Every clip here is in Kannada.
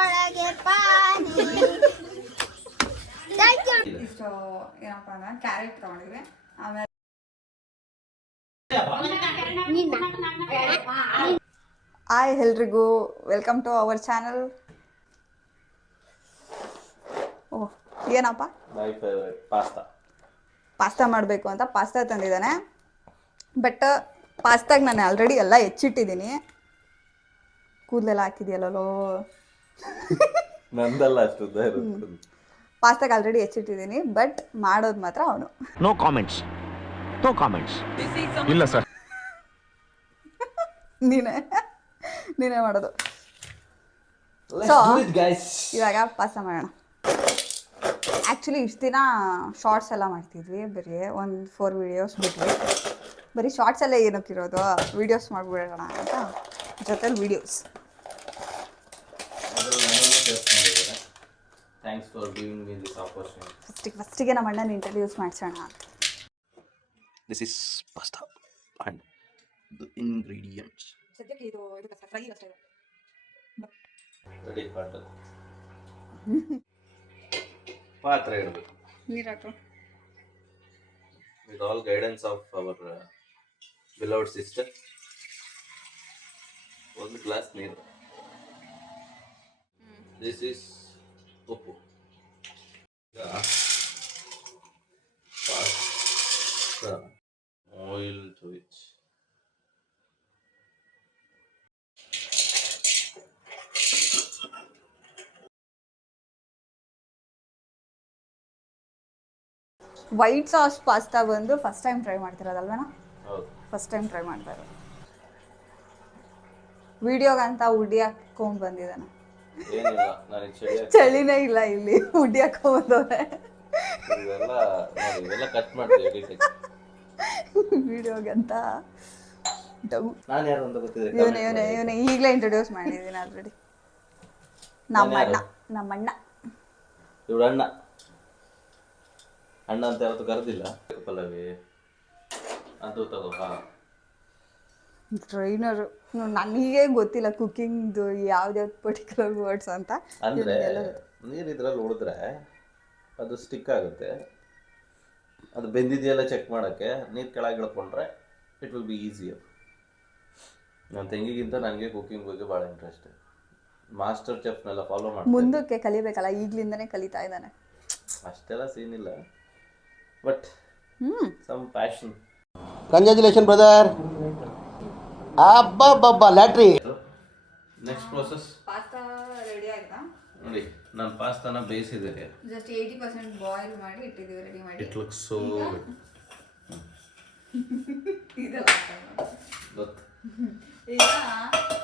ಒಳಗೆ ಪಾನಿ. ಇಷ್ಟು ಏನಪ್ಪ ಅಂದ್ರೆ ಕ್ಯಾರೆಟ್ ತಗೊಂಡಿದ್ವಿ. ಆಮೇಲೆ ಹಾಯ್ ಎಲ್ರಿಗೂ, ವೆಲ್ಕಮ್ ಟು ಅವರ್ ಚಾನಲ್. ಓಹ್ ಏನಪ್ಪ ಪಾಸ್ತಾ ಮಾಡಬೇಕು ಅಂತ ಪಾಸ್ತಾ ತಂದಿದ್ದಾನೆ. ಬಟ್ ಪಾಸ್ತಾಗ ನಾನು ಆಲ್ರೆಡಿ ಎಲ್ಲ ಹೆಚ್ಚಿಟ್ಟಿದ್ದೀನಿ. ಕೂದಲೆಲ್ಲ ಹಾಕಿದೆಯಲ್ಲೋ ನಂದಲ್ಲ ಅಷ್ಟು ಪಾಸ್ತಾಗ ಆಲ್ರೆಡಿ ಹೆಚ್ಚಿಟ್ಟಿದ್ದೀನಿ. ಬಟ್ ಮಾಡೋದು ಮಾತ್ರ ಅವನು. ನೋ ಕಾಮೆಂಟ್ಸ್ ಇಲ್ಲ ಸರ್. ನೀನೇ ಮಾಡೋದು. ಇವಾಗ ಪಾಸ್ತಾ ಮಾಡೋಣ. ಆ್ಯಕ್ಚುಲಿ ಇಷ್ಟು ದಿನ ಶಾರ್ಟ್ಸ್ ಎಲ್ಲ ಮಾಡ್ತಿದ್ವಿ, ಬರೀ ಒಂದು 4 ವೀಡಿಯೋಸ್ ಬಿಟ್ವಿ. ಬರೀ ಶಾರ್ಟ್ಸಲ್ಲೇ ಏನಕ್ಕಿರೋದು, ವೀಡಿಯೋಸ್ ಮಾಡಿಬಿಡೋಣ ಅಂತ ಜೊತೆಲಿ videos. Thanks for giving me this opportunity. ಫಸ್ಟಿಗೆ ನಮ್ಮ ಅಣ್ಣನ ಇಂಟ್ರಡ್ಯೂಸ್ ಮಾಡಿಸೋಣ ಅಂತ. This is pasta and the ingredients. ಸದ್ಯಕ್ಕೆ ಇದು ಫ್ರೈ ಅಷ್ಟೇ. ರೆಡಿ ಪಾತ್ರ ಇಡಬೇಕು. ನೀರು ಹಾಕು. With all guidance of our beloved sister. 1 glass ನೀರು. ದಿಸ್ ಇಸ್ ಉಪ್ಪು. Pasta oil to it. White sauce pasta ಬಂದು ಫಸ್ಟ್ ಟೈಮ್ ಟ್ರೈ ಮಾಡ್ತಿರೋದಲ್ವೇನಾ? ಹೌದು, ಫಸ್ಟ್ ಟೈಮ್ ಟ್ರೈ ಮಾಡ್ತಾ ಇರೋದು. ವಿಡಿಯೋಗಂತ ಉಡಿ ಹಾಕೊಂಡ್ ಬಂದಿದ್ದಾನೆ. ಏನಿಲ್ಲ, ನನಗೆ ಚಳಿನೇ ಇಲ್ಲ ಇಲ್ಲಿ, ಉಡಿ ಹಾಕೊಂಡ್ಬಂದವ್ರೆ. ಇವೆಲ್ಲ ಕಟ್ ಮಾಡ್ತೀವಿ ಎಡಿಟಿಂಗ್. ವಿಡಿಯೋಗಂತ ನಾನು ಯಾರು ಅಂತ ಗೊತ್ತಿದೆ. ಇವನೇ ಈಗಲೇ ಇಂಟ್ರೊಡ್ಯೂಸ್ ಮಾಡಿದ್ದೀನಿ ಆಲ್ರೆಡಿ. ನಮ್ಮಣ್ಣ ಇವ್ರ ಅಣ್ಣ ಅಂತ ಯಾವತ್ತು ಕರೆದಿಲ್ಲ. ಪಲ್ಲವಿ ಅದು ತಗೋ. ಟ್ರೈನರು. ನನಗೆ ಗೊತ್ತಿಲ್ಲ ಕುಕ್ಕಿಂಗ್ದು ಯಾವ್ದ್ಯಾವ್ದು ಪರ್ಟಿಕ್ಯುಲರ್ ವರ್ಡ್ಸ್ ಅಂತ. ಅಂದರೆ ನೀರು ಇದ್ರಲ್ಲಿ ಉಳಿದ್ರೆ ಅದು ಸ್ಟಿಕ್ ಆಗುತ್ತೆ. ಅದು ಬೆಂದಿದೆಯಲ್ಲ ಚೆಕ್ ಮಾಡೋಕ್ಕೆ ನೀರು ಕೆಳಗೆ ಇಳ್ಕೊಂಡ್ರೆ ಇಟ್ ವಿಲ್ ಬಿ ಈಸಿಯರ್. ನನ್ನ ತಂಗಿಗಿಂತ ನನಗೆ ಕುಕ್ಕಿಂಗ್ ಬಗ್ಗೆ ಭಾಳ ಇಂಟ್ರೆಸ್ಟ್. ಮಾಸ್ಟರ್ ಚೆಫ್ನೆಲ್ಲ ಫಾಲೋ ಮಾಡಿ ಮುಂದಕ್ಕೆ ಕಲಿಬೇಕಲ್ಲ, ಈಗಲಿಂದನೇ ಕಲಿತಾ ಇದ್ದಾನೆ. ಅಷ್ಟೆಲ್ಲ ಸೀನ್ ಇಲ್ಲ, but some passion. Congratulation brother. ಅಬ್ಬಬ್ಬಬ್ಬ lottery. Next process. Pasta ready ಆಯ್ತಾ ನೋಡಿ, ನಾನು ಪಾಸ್ತಾನ ಬೇಯಿಸಿದ್ದೇನೆ. ಜಸ್ಟ್ 80% ಬಾಯ್ಲ್ ಮಾಡಿ ಇಟ್ಟಿದ್ದೀವಿ, ರೆಡಿ ಮಾಡಿ. It looks so good. ಇದೆಲ್ಲ ಗೊತ್ತು. ಈಗ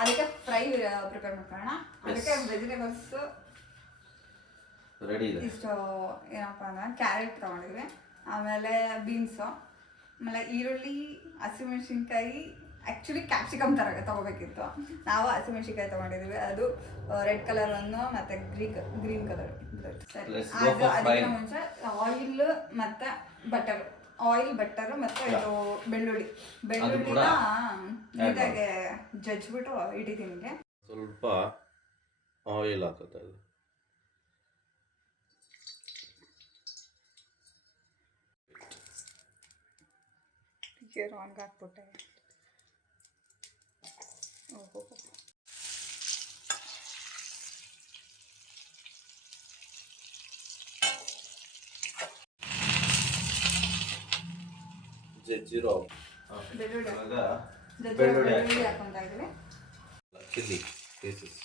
ಅದಕ್ಕೆ ಫ್ರೈ ಪ್ರಿಪೇರ್ ಮಾಡ್ಕೊಳ್ಳೋಣ. ಅದಕ್ಕೆ ವೆಜಿಟೇಬಲ್ಸ್ ರೆಡಿ ಇದೆ. ಇಷ್ಟು ಏನಪ್ಪ ಅಂದ್ರೆ ಕ್ಯಾರೆಟ್ ತೊಗೊಂಡಿದ್ವಿ, ಆಮೇಲೆ ಬೀನ್ಸು, ಆಮೇಲೆ ಈರುಳ್ಳಿ, ಹಸಿಮೆಣ್ಸಿನ್ಕಾಯಿ. ಆ್ಯಕ್ಚುಲಿ ಕ್ಯಾಪ್ಸಿಕಮ್ ಥರ ತೊಗೋಬೇಕಿತ್ತು, ನಾವು ಹಸಿಮೆಣ್ಸಿನ್ಕಾಯಿ ತೊಗೊಂಡಿದ್ವಿ. ಅದು ರೆಡ್ ಕಲರ್ ಒಂದು ಮತ್ತು ಗ್ರೀನ್ ಕಲರ್. ಅದಕ್ಕಿಂತ ಮುಂಚೆ ಆಯಿಲ್ ಮತ್ತು ಬಟರ್, ಮತ್ತು ಇದು ಬೆಳ್ಳುಳ್ಳಿನ ನೀಟಾಗಿ ಜಜ್ಜಿಬಿಟ್ಟು ಇಟ್ಟಿದ್ದೀನಿ. ಸ್ವಲ್ಪ ಆಯಿಲ್ ಹಾಕುತ್ತೆ. ಅದು ರಾಂಗ್ ಹಾಕ್ಬಿಟ್ಟೆ. ಓಹೋ, ಜಜ್ಜಿರೋ ಬೆಳ್ಳುಳ್ಳಿ ಹಾಕೊಂತ ಇದ್ದೀವಿ. ಚಿಲ್ಲಿ ಪೀಸಸ್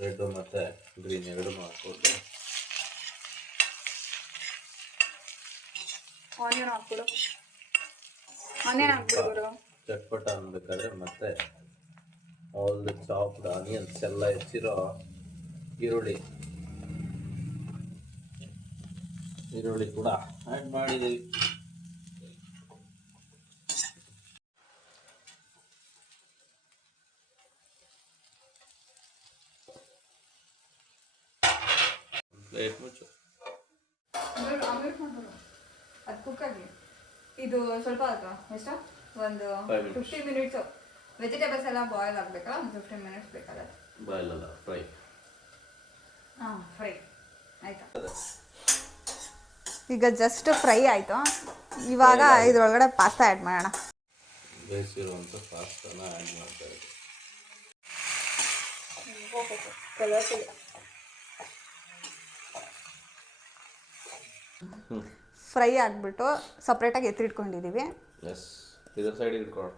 ರೆಡ್ ಮತ್ತು ಗ್ರೀನ್ ಎರಡೂ ಹಾಕ್ಕೊಂಡು ಆನಿಯನ್ ಹಾಕ್ಬಿಡು. ಆನಿಯನ್ ಹಾಕ್ಬಿಡು. ಚಟ್ಪಟ ಅನ್ಬೇಕಾದ್ರೆ ಮತ್ತೆ ಆಲ್ ದ ಚಾಪ್ಡ್ ಆನಿಯನ್ಸ್ ಎಲ್ಲ ಹೆಚ್ಚಿರೋ ಈರುಳ್ಳಿ ಕೂಡ ಆ್ಯಡ್ ಮಾಡಿದ್ದೀವಿ. ಪ್ಲೇಟ್ ಮುಚ್ಚು. ಅದು ಕುಕ್ಕಾಗಿ ಇದು ಸ್ವಲ್ಪ ಆಯ್ತಾ ಎಷ್ಟು ಒಂದು 15 ಮಿನಿಟ್ಸು. ವೆಜಿಟೇಬಲ್ಸ್ ಎಲ್ಲ ಬಾಯ್ಲ್ ಆಗಬೇಕಲ್ಲ, ಒಂದು 15 ಮಿನಿಟ್ಸ್ ಬೇಕಾಗುತ್ತೆ. ಬಾಯ್ಲ್ ಅಲ್ಲ, ಫ್ರೈ. ಹಾಂ ಫ್ರೈ ಆಯಿತಾ. ಈಗ ಜಸ್ಟ್ ಫ್ರೈ ಆಯಿತು. ಇವಾಗ ಇದ್ರೊಳಗಡೆ ಪಾಸ್ತಾ ಆ್ಯಡ್ ಮಾಡೋಣ. ಬೇಯಿಸಿರುವಂಥ ಪಾಸ್ತಾನ ಆ್ಯಡ್ ಮಾಡ್ತಾ ಇದ್ದೀವಿ. ಫ್ರೈ ಆಗಿಬಿಟ್ಟು ಸಪ್ರೇಟಾಗಿ ಎತ್ತಿಟ್ಕೊಂಡಿದ್ದೀವಿ. ಎಸ್, ಇದರ ಸೈಡಿಗೆ ಇಟ್ಕೊಳ್ಳೋಣ.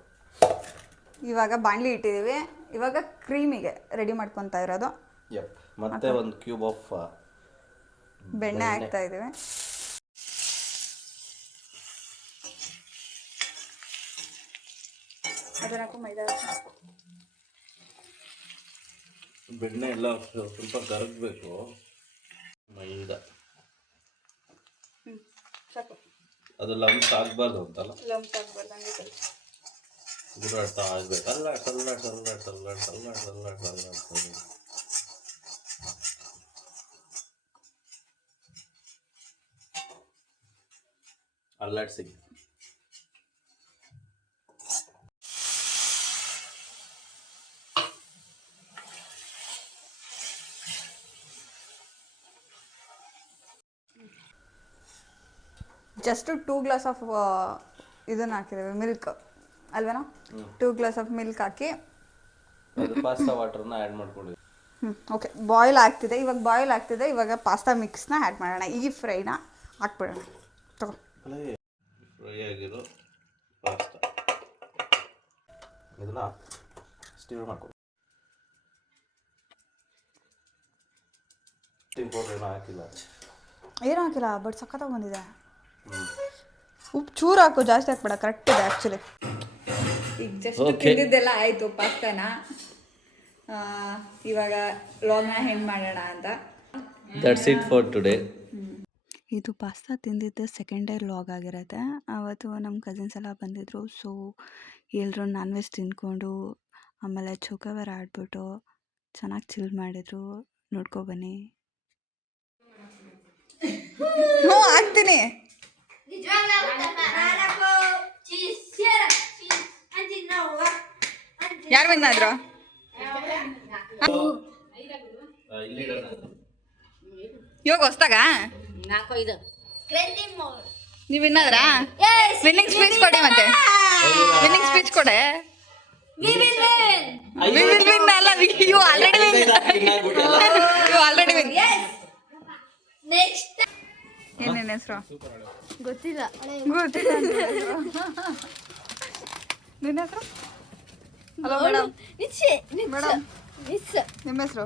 ಇವಾಗ ಬಾಣಲಿ ಇಟ್ಟಿದ್ದೀವಿ. ಇವಾಗ ಕ್ರೀಮಿಗೆ ರೆಡಿ ಮಾಡ್ಕೊತಾ ಇರೋದು. ಯಪ್, ಮತ್ತೆ ಒಂದು ಕ್ಯೂಬ್ ಆಫ್ ಬೆಣ್ಣೆ ಹಾಕ್ತಾ ಇದ್ದೀವಿ. ಅದನ್ನಕ್ಕೂ ಮೈದಾ ಹಾಕು. ಬೆಣ್ಣೆ ಎಲ್ಲ ಸ್ವಲ್ಪ ಕರಗಬೇಕು. ಮೈದಾ ಸಾಕು. ಅದು ಲಂಪ್ಸ್ ಆಗಬಾರ್ದು ಅಂತಲ್ಲ, ಲಂಪ್ಸ್ ಆಗಬಾರ್ದು. ಗುರಾಡ್ತಾ ಆಗ್ಬೇಕು. ಅಲ್ಲಾಡ್. ಅಲ್ಲಾಡ್ಸಿ. ಜಸ್ಟ್ 2 ಗ್ಲಾಸ್ ಆಫ್ ಇದನ್ನು ಹಾಕಿದ್ದೇವೆ, ಮಿಲ್ಕ್ ಅಲ್ವೇನಾ. 2 ಗ್ಲಾಸ್ ಆಫ್ ಮಿಲ್ಕ್ ಹಾಕಿ ಅದು ಪಾಸ್ತಾ ವಾಟರ್ನ ಆ್ಯಡ್ ಮಾಡ್ಕೊಂಡಿದ್ದೀವಿ. ಓಕೆ, ಬಾಯ್ಲ್ ಆಗ್ತಿದೆ. ಇವಾಗ ಪಾಸ್ತಾ ಮಿಕ್ಸ್ನ ಆ್ಯಡ್ ಮಾಡೋಣ. ಈ ಫ್ರೈನ ಹಾಕ್ಬಿಡೋಣ. ತಗೋ, ಫ್ರೈ ಆಗಿರೋ ಪಾಸ್ತಾ ಇದನ್ನ ಸ್ಟಿರ್ ಮಾಡ್ಕೊ. ಸ್ಟಿರ್ ಪೌಡರ್ ಏನೂ ಹಾಕಿಲ್ಲ, ಬಟ್ ಸಖತ್ತಾಗಿ ಬಂದಿದೆ. ಉಪ್ಪು ಚೂರು ಹಾಕು, ಜಾಸ್ತಿ ಹಾಕ್ಬೇಡ, ಕರೆಕ್ಟ್ ಇದೆ ಆ್ಯಕ್ಚುಲಿ. ಈಗ ಜಸ್ಟ್ ತಿಂದಿದ್ದೆಲ್ಲ ಆಯಿತು ಪಾಸ್ತಾನ. ಇವಾಗ ಲಾಗ್ನ ಹೆಂಗೆ ಮಾಡೋಣ ಅಂತ. That's it for today. ಇದು ಪಾಸ್ತಾ ತಿಂದಿದ್ದು ಸೆಕೆಂಡ್ ಡೇ ಲಾಗ್ ಆಗಿರುತ್ತೆ. ಆವತ್ತು ನಮ್ಮ ಕಸಿನ್ಸ್ ಎಲ್ಲ ಬಂದಿದ್ದರು. ಸೊ ಎಲ್ಲರೂ ನಾನ್ ವೆಜ್ ತಿಂದ್ಕೊಂಡು ಆಮೇಲೆ ಚೌಕಾಬಾರ ಆಡ್ಬಿಟ್ಟು ಚೆನ್ನಾಗಿ ಚಿಲ್ ಮಾಡಿದರು. ನೋಡ್ಕೊಬನ್ನಿ. ಹ್ಞೂ ಆಗ್ತೀನಿ. ಯಾರು ಬಂದಾದ್ರು? ಇವಾಗ ಹೊಸ್ದಾಗ ನೀವು ವಿನ್ನಾದ್ರಾ? ವಿನ್ನಿಂಗ್ ಸ್ಪೀಚ್ ಕೊಡಿ, ಮತ್ತೆ ವಿನ್ನಿಂಗ್ ಸ್ಪೀಚ್ ಕೊಡೆ. You already win. ಏನೇನು ಹೆಸರು ಗೊತ್ತಿಲ್ಲ. ನಿನ್ನ ಹೆಸರು? Hello madam. ಮೇಡಮ್ ನಿಮ್ಮ ಹೆಸರು?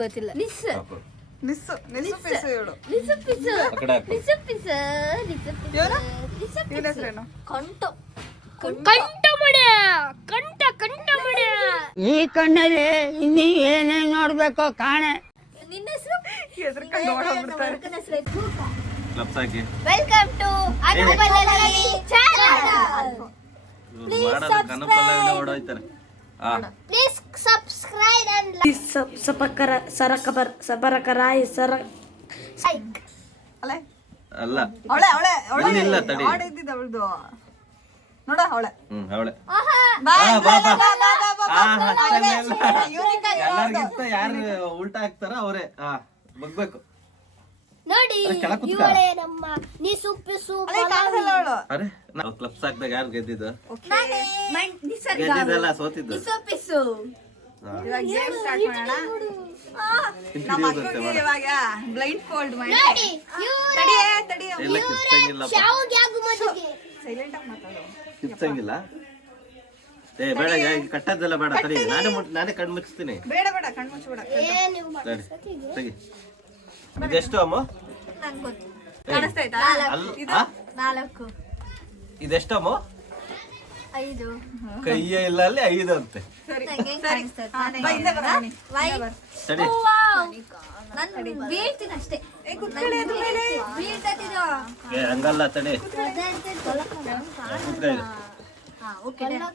ಗೊತ್ತಿಲ್ಲ. ನಿಸ್ಸು ಪಿಸು ಹೇಳು. ಇವನ ಹೆಸರೇನು? ಈ ಕಣ್ಣಲ್ಲಿ ಇನ್ನೀ ಏನೇನ್ ನೋಡ್ಬೇಕೋ ಕಾಣೆ. ಹೆಸರು ನೋಡೋಗ್ಬಿಡ್ತಾರೆ. Welcome to Anupallavi channel. Please subscribe and like. ಅಲ್ಲ ಅವಳೆ ಇಲ್ಲ, ತಡಿ. ಇದ್ದಿದ್ದು ಅವಳದು ನೋಡ. ಅವಳೆ ಎಲ್ಲರಿಗಿಂತ ಯಾರು ಉಲ್ಟಾ ಹಾಕ್ತಾರ ಅವರೇ ಬಗ್ಬೇಕು. ನೋಡಿ, ಇವಳೇ ನಮ್ಮ ನಿಸು ಪಿಸು ಅವಳು. ಅರೆ, ನಾವು ಕ್ಲಬ್ಸ್ ಹಾಕ್ದಾಗ ಯಾರು ಗೆದ್ದಿದ್ದು? ನಿಸರ್ಗ ಗೆದ್ದಿದ್ದಲ್ಲ, ಸೋತಿದ್ದು. ನಿಸು ಪಿಸು. ಇವಾಗ ಗೇಮ್ ಸ್ಟಾರ್ಟ್ ಮಾಡೋಣ. ನಮ್ಮ ಅಕ್ಕಗೆ ಇವಾಗ ಬ್ಲೈಂಡ್ ಫೋಲ್ಡ್ ಮಾಡಿ. ನೋಡಿ, ಎಲ್ಲ ಕಿತ್ತಂಗಿಲ್ಲ, ಸೈಲೆಂಟ್ ಆಗಿ ಮಾತಾಡು. ಕಿತ್ತಂಗಿಲ್ಲ. ಏ ಬೇಡ, ಕಟ್ಟದ್ದೆಲ್ಲ ಬೇಡ. ತಡಿ, ನಾನೇ ಕಣ್ಣು ಮುಚ್ಚಿಸ್ತೀನಿ. ಬೇಡ ಕಣ್ಣು ಮುಚ್ಚಬೇಡ. ತೆಗಿ. ಇದೆಷ್ಟು ಅಮ್ಮ? ಕಾಣಿಸ್ತಾ ಆಯ್ತಾ? ಇದು 4 ಇದೆಷ್ಟು ಅಮ್ಮ? 5. ಕೈಯೇ ಇಲ್ಲ, ಅಲ್ಲಿ 5 ಅಂತೆ. ಸರಿ ತಡಿ, ಬೀಳ್ತೀನಿ ಅಷ್ಟೇ. ಏ ಹಂಗಲ್ಲ, ತಡಿ.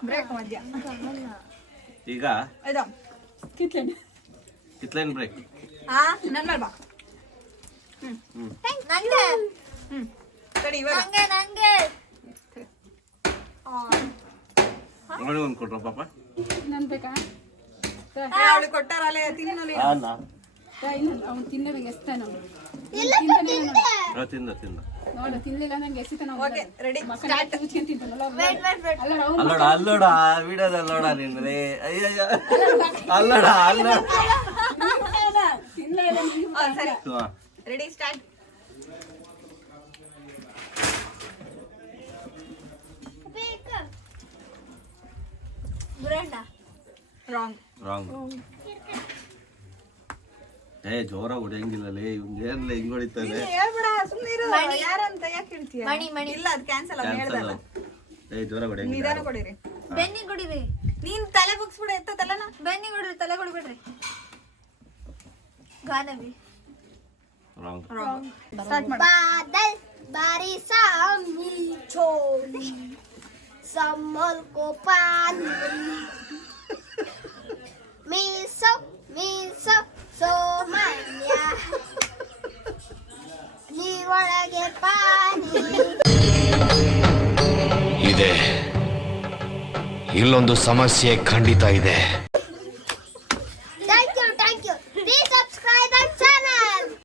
ಬ್ರೇಕ್ ಮಧ್ಯ. ಈಗ ಕಿತ್ಲೇನ್ ಬ್ರೇಕ್. ನನ್ನ ಮೇಲೆ ಬಾ. ಸರಿ, ಇವಾಗ ನೋಡಿ ಒಂದು ಕೊಟ್ರ ಪಾಪ. ಅವಳು ಕೊಟ್ಟಾರಲ್ಲೇ ತಿನ್ನಲಿ. ಅವ್ನು ತಿನ್ನೋದಂಗೆ ಎಸ್ತಾನ ತಿಂದ ತಿಂದ ನೋಡು ತಿನ್ಲಿಲ್ಲ ನಂಗೆ ಎಸಿತಾನ ಓಕೆ ರೆಡಿ ಅಲ್ಲೋಡ ಅಲ್ಲೋಡ ವಿಡಿಯೋದ ಅಲ್ಲೋಡ ನಿನ್ನೆ ಅಯ್ಯಯ್ಯ ಅಲ್ಲೋಡ ಅಲ್ಲೋಡ ಸರಿ ರೆಡಿ ಸ್ಟಾರ್ಟ್. ರಾಂಗ್. ರಾಂಗ್. ಜೋರ ಹೊಡೆಯಂಗಿಲ್ಲಲೇ ಇವ್ನ್ ಏನ್ಲ ಹಿಂಗ್ ಹೊಡಿತಾನೆ. ಹೇಳ್ಬೇಡ ಸುಮ್ಮನೆ ಇರು. ಯಾರಂತ ಯಾಕೆ ಹೇಳ್ತೀಯ? ಇಲ್ಲ ಅದು ಕ್ಯಾನ್ಸಲ್ ಆಗಿ ಹೇಳ್ದಲ್ಲ. ಜೋರ ಹೊಡೆಯಂಗಿಲ್ಲ. ನಿಧಾನ ಕೊಡಿರಿ. ಬೆನ್ನಿ ಕೊಡಿರಿ. ನೀನ್ ತಲೆ ಬುಕ್ಸ್ಬಿಡ ಎತ್ತ ತಲೆನ. ಬೆನ್ನಿ ಕೊಡ್ರಿ, ತಲೆ ಕೊಡ್ಬೇಡ್ರಿ. ಗಾನವಿ. ರಾಂಗ್. ಸ್ಟಾರ್ಟ್ ಮಾಡು. बादल बारिश छोड़ी समल को पानी मीसो मीसो सोमन्या ನೀರೊಳಗೆ ಪಾನಿ ಇದೆ. ಇಲ್ಲೊಂದು ಸಮಸ್ಯೆ ಖಂಡಿತ ಇದೆ.